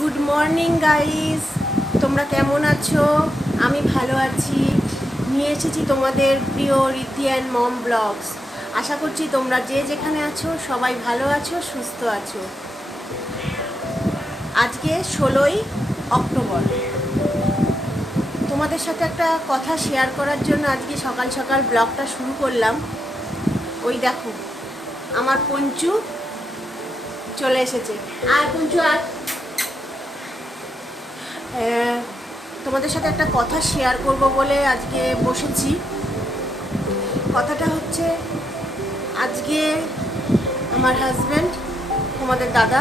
Good morning guys, তোমরা কেমন আছো? আমি ভালো আছি। নিয়ে এসেছি তোমাদের প্রিয় রিদ্ধি অ্যান্ড মম ব্লগস। আশা করছি তোমরা যে যেখানে আছো সবাই ভালো আছো, সুস্থ আছো। আজকে 16ই অক্টোবর। তোমাদের সাথে একটা কথা শেয়ার করার জন্য আজকে সকাল সকাল ব্লগটা শুরু করলাম। ওই দেখো আমার পঞ্চু চলে এসেছে। আর পঞ্চু আর তোমাদের সাথে একটা কথা শেয়ার করব বলে আজকে বসেছি। কথাটা হচ্ছে, আজকে আমার হাজব্যান্ড, তোমাদের দাদা,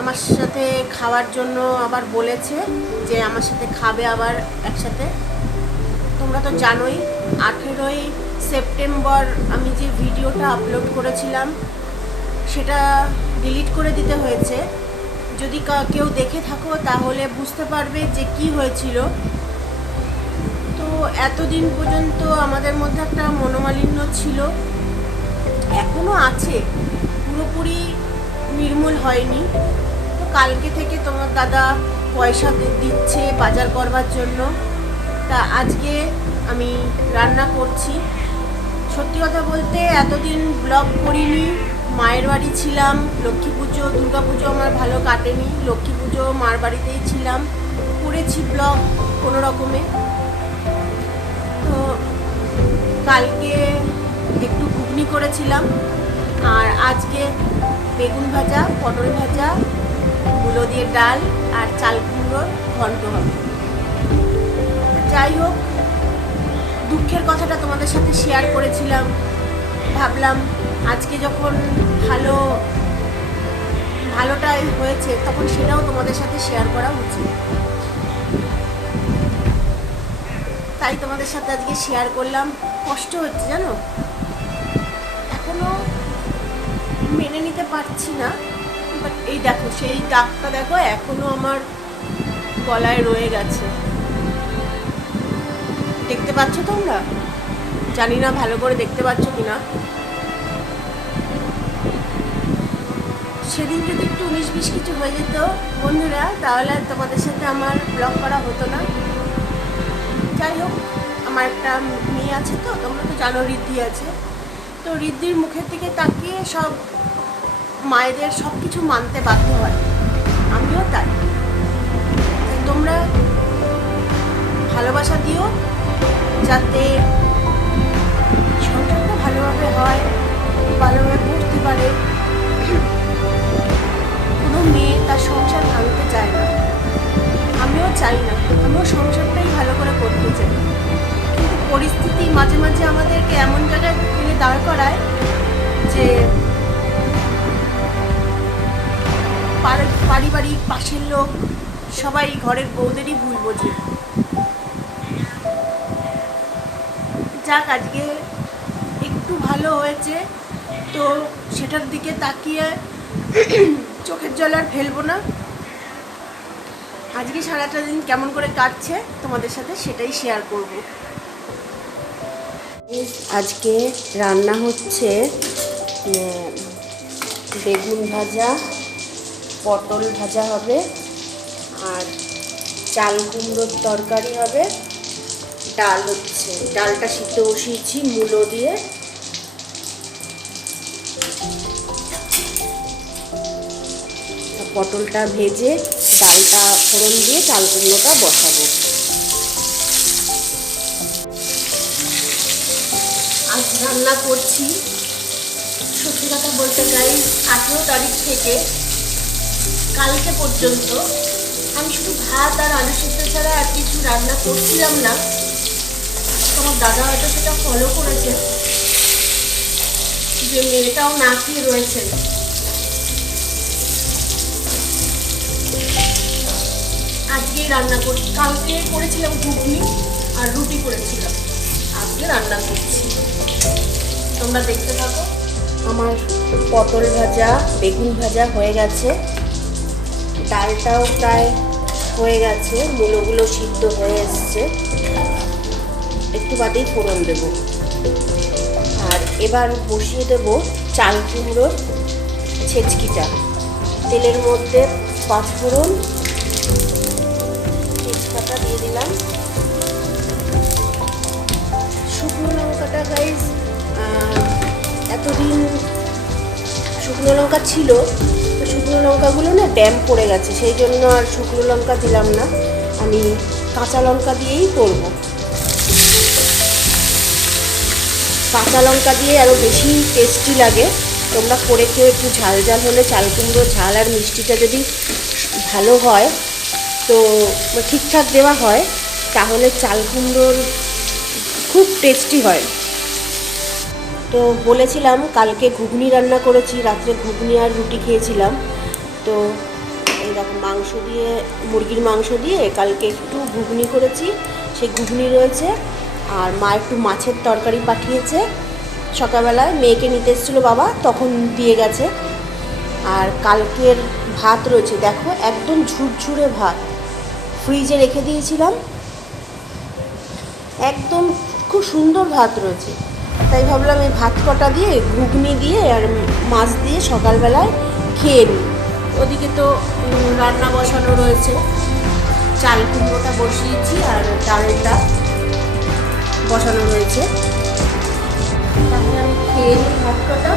আমার সাথে খাওয়ার জন্য আবার বলেছে যে আমার সাথে খাবে আবার একসাথে। তোমরা তো জানোই 18ই সেপ্টেম্বর আমি যে ভিডিওটা আপলোড করেছিলাম সেটা ডিলিট করে দিতে হয়েছে। যদি কেউ দেখে থাকো তাহলে বুঝতে পারবে যে কি হয়েছিল। তো এতদিন পর্যন্ত আমাদের মধ্যে একটা মনোমালিন্য ছিল, এখনও আছে, পুরোপুরি নির্মূল হয়নি। তো কালকে থেকে তোমার দাদা পয়সা দিচ্ছে বাজার করবার জন্য। তা আজকে আমি রান্না করছি। সত্যি কথা বলতে এতদিন ব্লগ করিনি, মায়ের বাড়ি ছিলাম। লক্ষ্মী পুজো, দুর্গা পুজো আমার ভালো কাটেনি। লক্ষ্মী পুজো মার বাড়িতেই ছিলাম, করেছি ব্লগ কোনো রকমে। তো কালকে একটু ঘুগনি করেছিলাম, আর আজকে বেগুন ভাজা, পটল ভাজা, মূলো দিয়ে ডাল আর চাল কুমড়োর ঘন্ট হবে। যাই হোক, দুঃখের কথাটা তোমাদের সাথে শেয়ার করেছিলাম, ভাবলাম আজকে যখন ভালোটাই হয়েছে তখন সেটাও তোমাদের সাথে শেয়ার করা উচিত। তাই তোমাদের সাথে আজকে শেয়ার করলাম। কষ্ট হচ্ছে জানো, এখনো মেনে নিতে পারছি না। বাট এই দেখো, সেই দাগটা দেখো এখনো আমার গলায় রয়ে গেছে। দেখতে পাচ্ছ তোমরা? জানি না ভালো করে দেখতে পাচ্ছ কিনা। সেদিন যদি একটু 19-20 কিছু হয়ে যেত বন্ধুরা, তাহলে তোমাদের সাথে আমার ব্লগ করা হতো না। যাই হোক, আমার একটা মেয়ে আছে, তো তোমরা তো জানো রিদ্ধি আছে। তো রিদ্ধির মুখের দিকে তাকিয়ে সব মায়েদের সব কিছু মানতে বাধ্য হয়, আমিও তাই। তোমরা ভালোবাসা দিও যাতে সংসারটা ভালোভাবে হয়, ভালোভাবে পড়তে পারে। কোনো মেয়ে তার সংসার ভাঙতে চায় না, আমিও চাই না। আমিও সংসারটাই ভালো করে করতে চাই, কিন্তু পরিস্থিতি মাঝে মাঝে আমাদেরকে এমন জায়গায় টেনে দাঁড় করায় যে পারিবারিক পাশের লোক সবাই ঘরের বউদেরই ভুল বোঝে। যাক, আজকে একটু ভালো হয়েছে, তো সেটার দিকে তাকিয়ে চোখের জল আর ফেলবো না। আজকে সারাটা দিন কেমন করে কাটছে তোমাদের সাথে সেটাই শেয়ার করব। আজকে রান্না হচ্ছে বেগুন ভাজা, পটল ভাজা হবে, আর চাল কুমড়োর তরকারি হবে, ডাল হচ্ছে, ডালটা সিদ্ধ বসিয়েছি মূলো দিয়ে। পটলটা ভেজে ডালটা ফোড়ন দিয়ে চাল কুমড়োটা বসাবো। আজ রান্না করছি, সত্যি কথা বলতে চাই, 18 তারিখ থেকে কালকে পর্যন্ত আমি শুধু ভাত আর আলু সিদ্ধ ছাড়া আর কিছু রান্না করছিলাম না। তোমার দাদা হয়তো সেটা ফলো করেছে, যে মেয়েটাও না খেয়ে রয়েছে। আজকেই রান্না করছি, কালকে করেছিলাম ঘুগনি আর রুটি করেছিলাম, আজকে রান্না করছি। তোমরা দেখতে থাকো। আমার পটল ভাজা, বেগুন ভাজা হয়ে গেছে, ডালটাও প্রায় হয়ে গেছে, মূলোগুলো সিদ্ধ হয়ে এসছে, একটু বাদেই ফোড়ন দেব। আর এবার বসিয়ে দেব চাল কুমড়োর ছেচকিটা। তেলের মধ্যে পাঁচফোড়ন, তেজপাতা দিয়ে দিলাম, শুকনো লঙ্কাটা গাইস এতদিন শুকনো লঙ্কা ছিল, তো শুকনো লঙ্কাগুলো না ড্যাম্প পড়ে গেছে, সেই জন্য আর শুকনো লঙ্কা দিলাম না, আমি কাঁচা লঙ্কা দিয়েই করব। কাঁচা লঙ্কা দিয়ে আরও বেশি টেস্টি লাগে। তোমরা করে খেয়ে, একটু ঝাল ঝাল হলে, চাল কুমড়ো ঝাল আর মিষ্টিটা যদি ভালো হয়, তো ঠিকঠাক দেওয়া হয়, তাহলে চাল কুমড়োর খুব টেস্টি হয়। তো বলেছিলাম কালকে ঘুগনি রান্না করেছি, রাত্রে ঘুগনি আর রুটি খেয়েছিলাম। তো এই দেখো মাংস দিয়ে, মুরগির মাংস দিয়ে কালকে একটু ঘুগনি করেছি, সেই ঘুগনি রয়েছে। আর মা একটু মাছের তরকারি পাঠিয়েছে সকালবেলায়, মেয়েকে নিতে এসেছিলো বাবা, তখন দিয়ে গেছে। আর কালকের ভাত রয়েছে, দেখো একদম ঝুরঝুরে ভাত, ফ্রিজে রেখে দিয়েছিলাম, একদম খুব সুন্দর ভাত রয়েছে। তাই ভাবলাম এই ভাত কটা দিয়ে, ঘুগনি দিয়ে আর মাছ দিয়ে সকালবেলায় খেয়ে নিই। ওদিকে তো রান্না বসানো রয়েছে, চাল কুমড়োটা বসিয়েছি আর ডালটা বসানো রয়েছে, তাহলে আমি খেয়ে নিই ভাত কটা।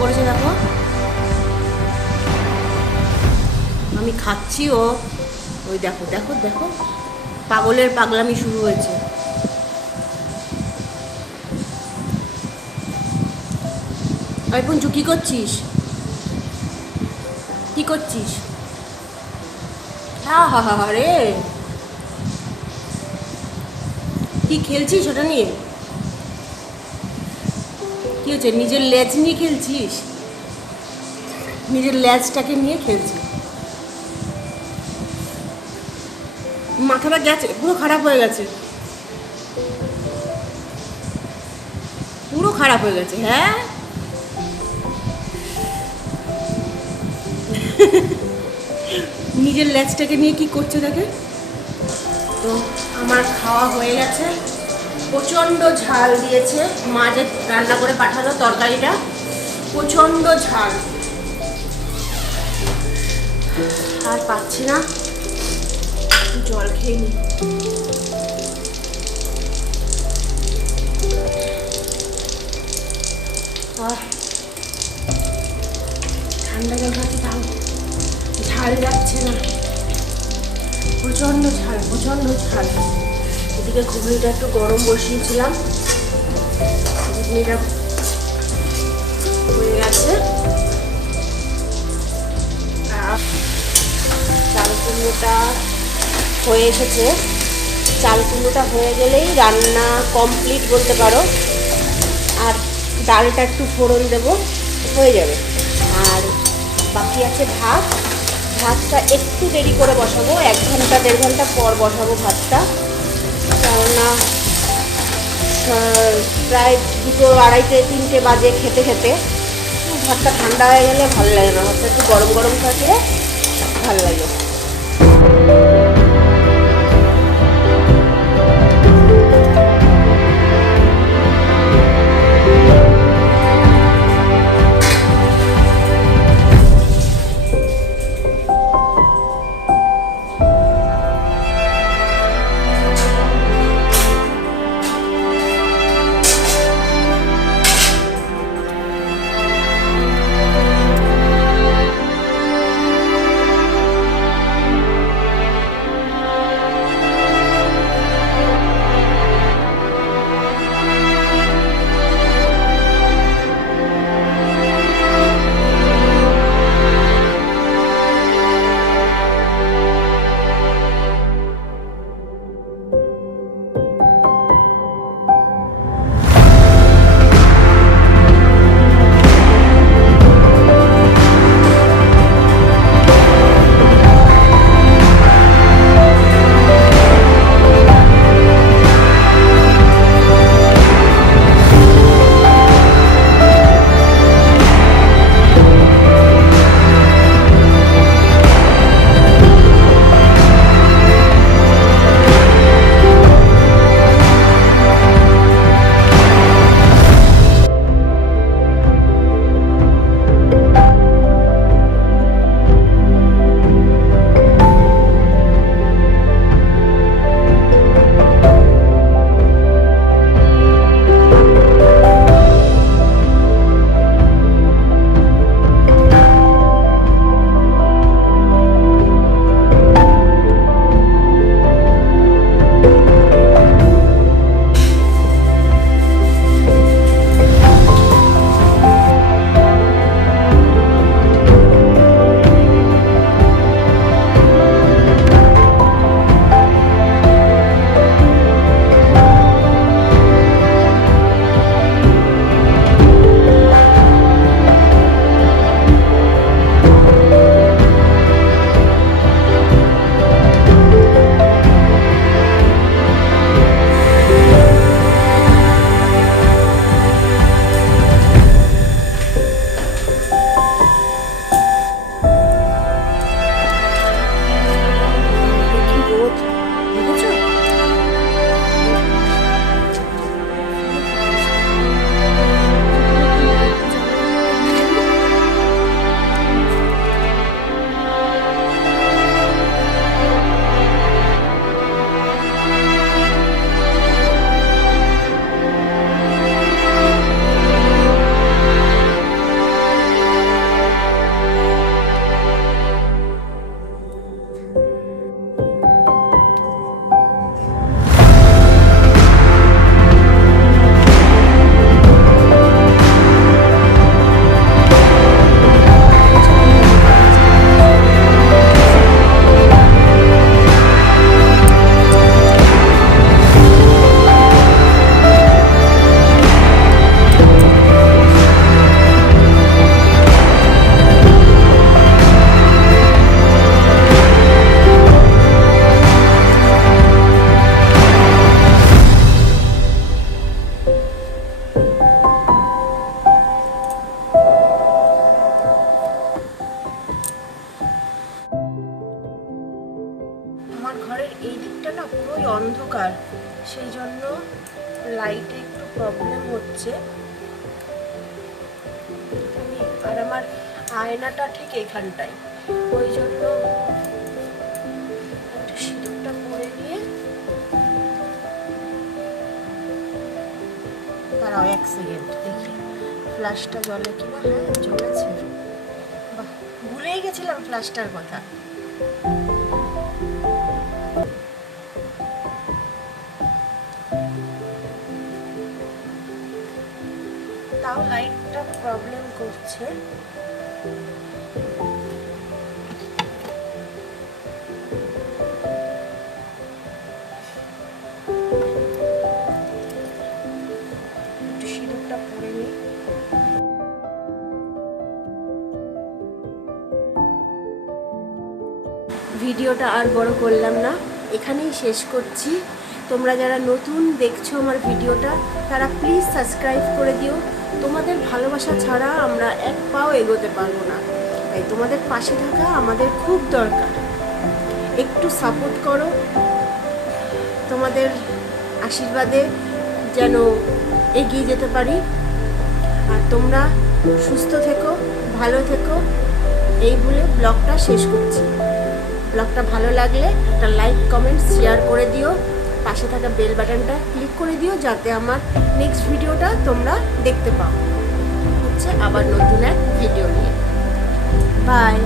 করেছে দেখো, আমি খাচ্ছি, ও ওই দেখো দেখো দেখো পাগলের পাগলামি শুরু হয়েছে। আরে পঞ্চু, কি করছিস? কি করছিস? হা হা হা রে, কি খেলছিস ওটা নিয়ে? কি হচ্ছে, নিজের লেজ নিয়ে খেলছিস? নিজের লেজটাকে নিয়ে খেলছিস? মাথাটা গেছে, পুরো খারাপ হয়ে গেছে, পুরো খারাপ হয়ে গেছে। হ্যাঁ, নিজের লেজটাকে নিয়ে কি করছে দেখে। তো আমার খাওয়া হয়ে গেছে, প্রচণ্ড ঝাল দিয়েছে মা, যে রান্না করে পাঠালো তরকারিটা, প্রচণ্ড ঝাল, আর পাচ্ছি না, জল খেয়ে নি। ঠান্ডা জল খাচ্ছি, তাও ঝাল যাচ্ছে না, প্রচণ্ড ঝাল, প্রচণ্ড ঝাল। এদিকে ঘুগনিটা একটু গরম বসিয়েছিলাম, ঘুগনিটা হয়ে গেছে। চাল কুমড়োটা হয়ে এসেছে, চাল কুমড়োটা হয়ে গেলেই রান্না কমপ্লিট বলতে পারো। আর ডালটা একটু ফোড়ন দেবো, হয়ে যাবে। আর বাকি আছে ভাত, ভাতটা একটু দেরি করে বসাবো, 1 ঘন্টা 1.5 ঘন্টা পর বসাবো ভাতটা, কেননা প্রায় 2, 2:30, 3টে বাজে খেতে খেতে। ভাতটা ঠান্ডা হয়ে গেলে ভালো লাগে না, ভাতটা একটু গরম গরম থাকলে ভালো লাগে। এইটা না পুরোই অন্ধকার, সেই জন্য লাইটে একটু প্রবলেম হচ্ছে। আর আমার আয়নাটা ঠিক এইখানটায়, ওই জন্য একটু সিঁদুরটা পরে নিয়ে দাঁড়াও 1 সেকেন্ড দেখি ফ্ল্যাশটা জ্বলে কিনা। হ্যাঁ জ্বলেছে, বাহ, ভুলেই গেছিলাম ফ্ল্যাশটার কথা। তাও লাইটটা প্রবলেম করছে। একটু সিঁদুরটা পরে নিই। ভিডিওটা আর বড় করলাম না, এখানেই শেষ করছি। তোমরা যারা নতুন দেখছো আমার ভিডিওটা, তারা প্লিজ সাবস্ক্রাইব করে দিও। তোমাদের ভালোবাসা ছাড়া আমরা এক পাও এগোতে পারবো না, তাই তোমাদের পাশে থাকা আমাদের খুব দরকার। একটু সাপোর্ট করো, তোমাদের আশীর্বাদে যেন এগিয়ে যেতে পারি। আর তোমরা সুস্থ থেকো, ভালো থেকো, এই বলে ব্লগটা শেষ করছি। ব্লগটা ভালো লাগলে একটা লাইক, কমেন্ট, শেয়ার করে দিও। পাশে থাকা বেল বাটনটা ক্লিক করে দিও, যাতে আমার নেক্সট ভিডিওটা তোমরা দেখতে পাও। হচ্ছে আবার নতুন এক ভিডিও নিয়ে। বাই।